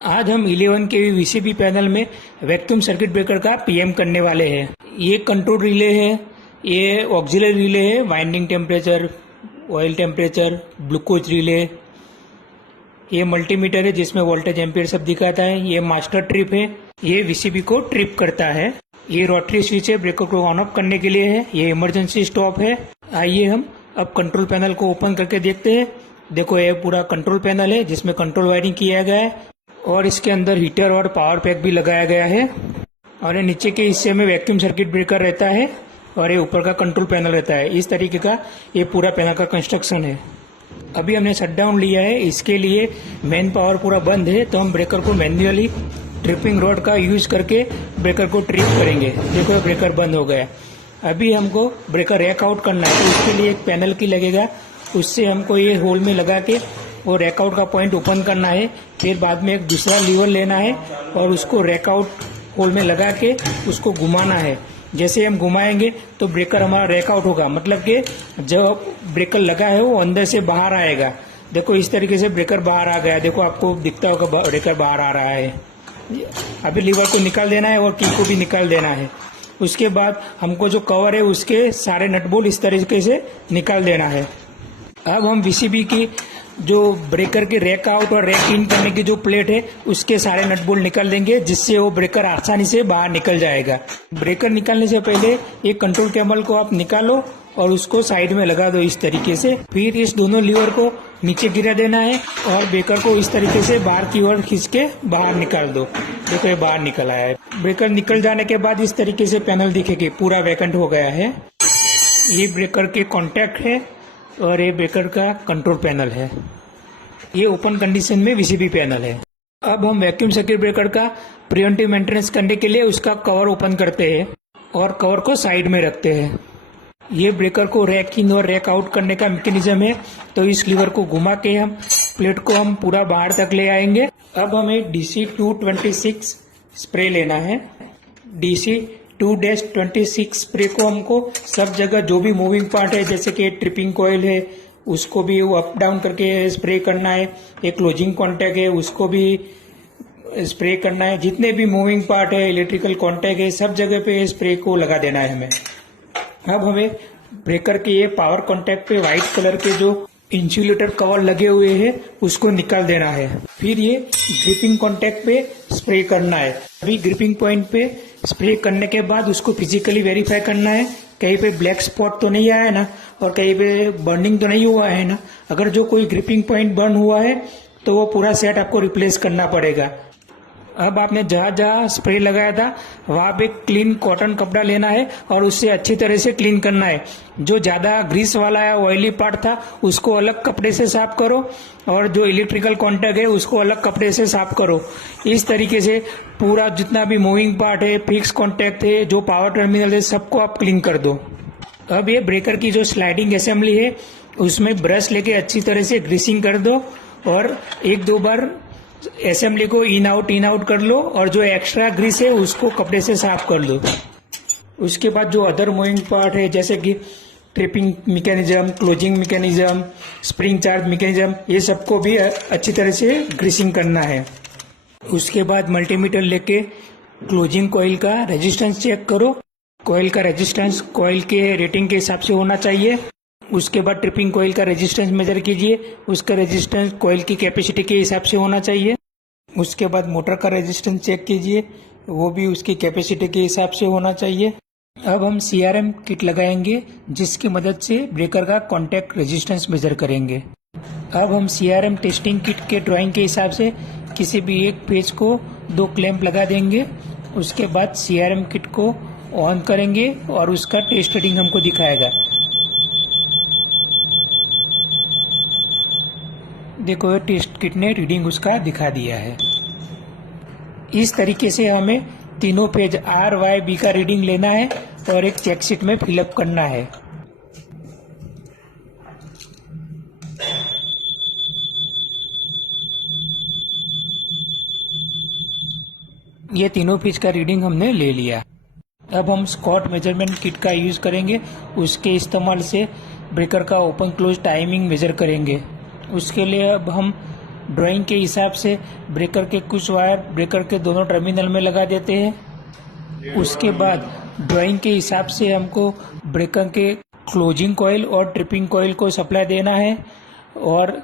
आज हम 11 केवी VCB panel में वैक्यूम सर्किट ब्रेकर का पीएम करने वाले हैं। ये कंट्रोल रिले है, ये ऑक्सिलरी रिले है, winding temperature, oil temperature, glucose relay. ये मल्टीमीटर है जिसमें वोल्टेज एम्पियर सब दिखाता है। ये मास्टर ट्रिप है, ये वीसीबी को ट्रिप करता है। ये रोटरी स्विच है, ब्रेकर को ऑन ऑफ करने के लिए है। ये इमरजेंसी स्टॉप है। आइए हम अब कंट्रोल पैनल को ओपन करके देखते हैं। देखो ये पूरा कंट्रोल पैनल है जिसमें कंट्रोल वायरिंग किया गया है और इसके अंदर हीटर और पावर पैक भी लगाया गया है। और ये नीचे के हिस्से में वैक्यूम सर्किट ब्रेकर रहता है और ये ऊपर का कंट्रोल पैनल रहता है। इस तरीके का ये पूरा पैनल का कंस्ट्रक्शन है। अभी हमने शट डाउन लिया है, इसके लिए मेन पावर पूरा बंद है, तो हम ब्रेकर को मैन्युअली ट्रिपिंग रॉड का यूज करके ब्रेकर को ट्रिप करेंगे। देखो ब्रेकर बंद हो गया। अभी हमको ब्रेकर रैक आउट करना है, तो उसके लिए एक पैनल की लगेगा, उससे हमको ये होल में लगा के वो रैक आउट का पॉइंट ओपन करना है। फिर बाद में एक दूसरा लीवर लेना है और उसको रैक आउट होल में लगा के उसको घुमाना है। जैसे हम घुमाएंगे तो ब्रेकर हमारा रैक आउट होगा, मतलब कि जब ब्रेकर लगा है वो अंदर से बाहर आएगा। देखो इस तरीके से ब्रेकर बाहर आ गया। देखो आपको दिखता होगा ब्रेकर बाहर आ रहा है। अभी लीवर को निकाल देना है और की को भी निकाल देना है। उसके बाद हमको जो कवर है उसके सारे नट बोल्ट इस तरीके से निकाल देना है। अब हम वीसीबी की जो ब्रेकर के रैक आउट और रैक इन करने की जो प्लेट है उसके सारे नट बोल्ट निकाल देंगे, जिससे वो ब्रेकर आसानी से बाहर निकल जाएगा। ब्रेकर निकालने से पहले ये कंट्रोल केबल को आप निकालो और उसको साइड में लगा दो इस तरीके से। फिर इस दोनों लीवर को नीचे गिरा देना है और ब्रेकर को इस तरीके से बाहर की ओर खींच के बाहर निकाल दो। देखो ये बाहर निकल आया है। ब्रेकर निकल जाने के बाद इस तरीके से पैनल दिखेगी, पूरा वैकेंट हो गया है। ये ब्रेकर के कॉन्टैक्ट है और ये ब्रेकर का कंट्रोल पैनल है। ये ओपन कंडीशन में वीसीबी पैनल है। अब हम वैक्यूम सर्किट ब्रेकर का प्रिवेंटिव मेंटेनेंस करने के लिए उसका कवर ओपन करते हैं और कवर को साइड में रखते हैं। ये ब्रेकर को रैक इन और रैक आउट करने का मैकेनिज्म है, तो इस लीवर को घुमा के हम प्लेट को हम पूरा बाहर तक ले आएंगे। अब हमें DC 226 स्प्रे लेना है। DC 2-26 स्प्रे को हमको सब जगह जो भी मूविंग पार्ट है, जैसे कि ट्रिपिंग कॉइल है उसको भी अप डाउन करके स्प्रे करना है। एक क्लोजिंग कॉन्टैक्ट है उसको भी स्प्रे करना है। जितने भी मूविंग पार्ट है, इलेक्ट्रिकल कॉन्टैक्ट है, सब जगह पे स्प्रे को लगा देना है हमें। अब हमें ब्रेकर के ये पावर कॉन्टैक्ट पे व्हाइट कलर के जो इंसुलेटर कवर लगे हुए हैं उसको निकाल देना है। फिर ये ग्रिपिंग कॉन्टैक्ट पे स्प्रे करना है। अभी ग्रिपिंग पॉइंट पे स्प्रे करने के बाद उसको फिजिकली वेरीफाई करना है, कहीं पे ब्लैक स्पॉट तो नहीं आया है ना, और कहीं पे बर्निंग तो नहीं हुआ है ना। अगर जो कोई ग्रिपिंग पॉइंट बर्न हुआ है तो वो पूरा सेट आपको रिप्लेस करना पड़ेगा। अब आपने जहाँ जहाँ स्प्रे लगाया था वहाँ पे क्लीन कॉटन कपड़ा लेना है और उससे अच्छी तरह से क्लीन करना है। जो ज़्यादा ग्रीस वाला या ऑयली पार्ट था उसको अलग कपड़े से साफ करो और जो इलेक्ट्रिकल कॉन्टैक्ट है उसको अलग कपड़े से साफ करो। इस तरीके से पूरा जितना भी मूविंग पार्ट है, फिक्स कॉन्टैक्ट है, जो पावर टर्मिनल है, सबको आप क्लीन कर दो। अब ये ब्रेकर की जो स्लाइडिंग असेंबली है उसमें ब्रश लेके अच्छी तरह से ग्रीसिंग कर दो और एक दो बार असेंबली को इन आउट कर लो और जो एक्स्ट्रा ग्रीस है उसको कपड़े से साफ कर लो। उसके बाद जो अदर मूविंग पार्ट है, जैसे कि tripping mechanism, closing mechanism, spring charge mechanism, ये सबको भी अच्छी तरह से ग्रीसिंग करना है। उसके बाद मल्टीमीटर लेके क्लोजिंग कॉइल का रेजिस्टेंस चेक करो। कॉइल का रेजिस्टेंस कॉइल के रेटिंग के हिसाब से होना चाहिए। उसके बाद ट्रिपिंग कॉइल का रेजिस्टेंस मेजर कीजिए, उसका रेजिस्टेंस कॉइल की कैपेसिटी के हिसाब से होना चाहिए। उसके बाद मोटर का रेजिस्टेंस चेक कीजिए, वो भी उसकी कैपेसिटी के हिसाब से होना चाहिए। अब हम CRM किट लगाएंगे जिसकी मदद से ब्रेकर का कॉन्टैक्ट रेजिस्टेंस मेजर करेंगे। अब हम CRM टेस्टिंग किट के ड्राइंग के हिसाब से किसी भी एक पेज को 2 क्लैंप लगा देंगे। उसके बाद CRM किट को ऑन करेंगे और उसका टेस्ट रीडिंग हमको दिखाएगा। देखो टेस्ट किट ने रीडिंग उसका दिखा दिया है। इस तरीके से हमें तीनों पेज R, Y, B का रीडिंग लेना है और एक चेक शीट में फिलअप करना है। ये तीनों पेज का रीडिंग हमने ले लिया। अब हम स्कॉट मेजरमेंट किट का यूज करेंगे। उसके इस्तेमाल से ब्रेकर का ओपन क्लोज टाइमिंग मेजर करेंगे। उसके लिए अब हम ड्राइंग के हिसाब से ब्रेकर के कुछ वायर ब्रेकर के दोनों टर्मिनल में लगा देते हैं। उसके बाद ड्राइंग के हिसाब से हमको ब्रेकर के क्लोजिंग कॉइल और ट्रिपिंग कॉइल को सप्लाई देना है, और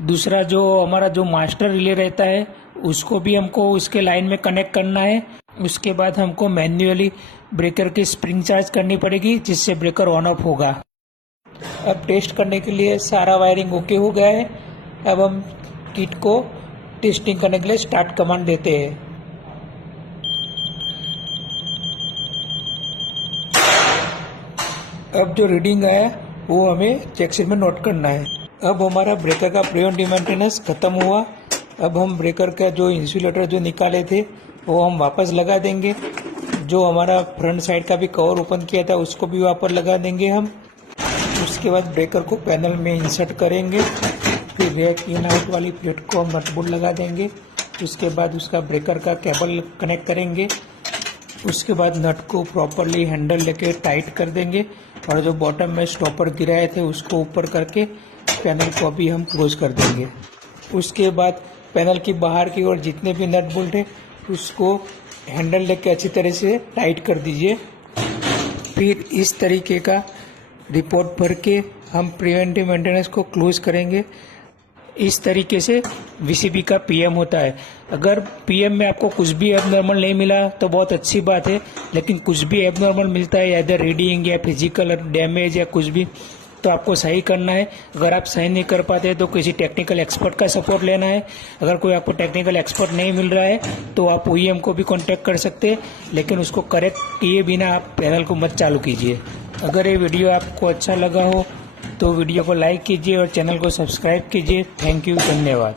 दूसरा जो हमारा जो मास्टर रिले रहता है उसको भी हमको उसके लाइन में कनेक्ट करना है। उसके बाद हमको मैन्युअली ब्रेकर की स्प्रिंग चार्ज करनी पड़ेगी, जिससे ब्रेकर ऑन ऑफ होगा। अब टेस्ट करने के लिए सारा वायरिंग ओके हो गया है। अब हम किट को टेस्टिंग करने के लिए स्टार्ट कमांड देते हैं। अब जो रीडिंग आया वो हमें चेकशीट में नोट करना है। अब हमारा ब्रेकर का प्रिवेंटिव मेंटेनेंस खत्म हुआ। अब हम ब्रेकर का जो इंसुलेटर जो निकाले थे वो हम वापस लगा देंगे। जो हमारा फ्रंट साइड का भी कवर ओपन किया था उसको भी वापस लगा देंगे हम। उसके बाद ब्रेकर को पैनल में इंसर्ट करेंगे, फिर रैक इन आउट वाली प्लेट को हम नट बोल्ट लगा देंगे। उसके बाद उसका ब्रेकर का केबल कनेक्ट करेंगे। उसके बाद नट को प्रॉपरली हैंडल लेके टाइट कर देंगे, और जो बॉटम में स्टॉपर गिराए थे उसको ऊपर करके पैनल को भी हम क्लोज कर देंगे। उसके बाद पैनल की बाहर की ओर जितने भी नट बोल्ट है उसको हैंडल लेके अच्छी तरह से टाइट कर दीजिए। फिर इस तरीके का रिपोर्ट भर के हम प्रिवेंटिव मेंटेनेंस को क्लोज करेंगे। इस तरीके से वीसीबी का पीएम होता है। अगर पीएम में आपको कुछ भी एबनॉर्मल नहीं मिला तो बहुत अच्छी बात है, लेकिन कुछ भी एबनॉर्मल मिलता है, या रीडिंग या फिजिकल डैमेज या कुछ भी, तो आपको सही करना है। अगर आप सही नहीं कर पाते तो किसी टेक्निकल एक्सपर्ट का सपोर्ट लेना है। अगर कोई आपको टेक्निकल एक्सपर्ट नहीं मिल रहा है तो आप ओईएम को भी कांटेक्ट कर सकते हैं, लेकिन उसको करेक्ट किए बिना आप पैनल को मत चालू कीजिए। अगर ये वीडियो आपको अच्छा लगा हो तो वीडियो को लाइक कीजिए और चैनल को सब्सक्राइब कीजिए। थैंक यू, धन्यवाद।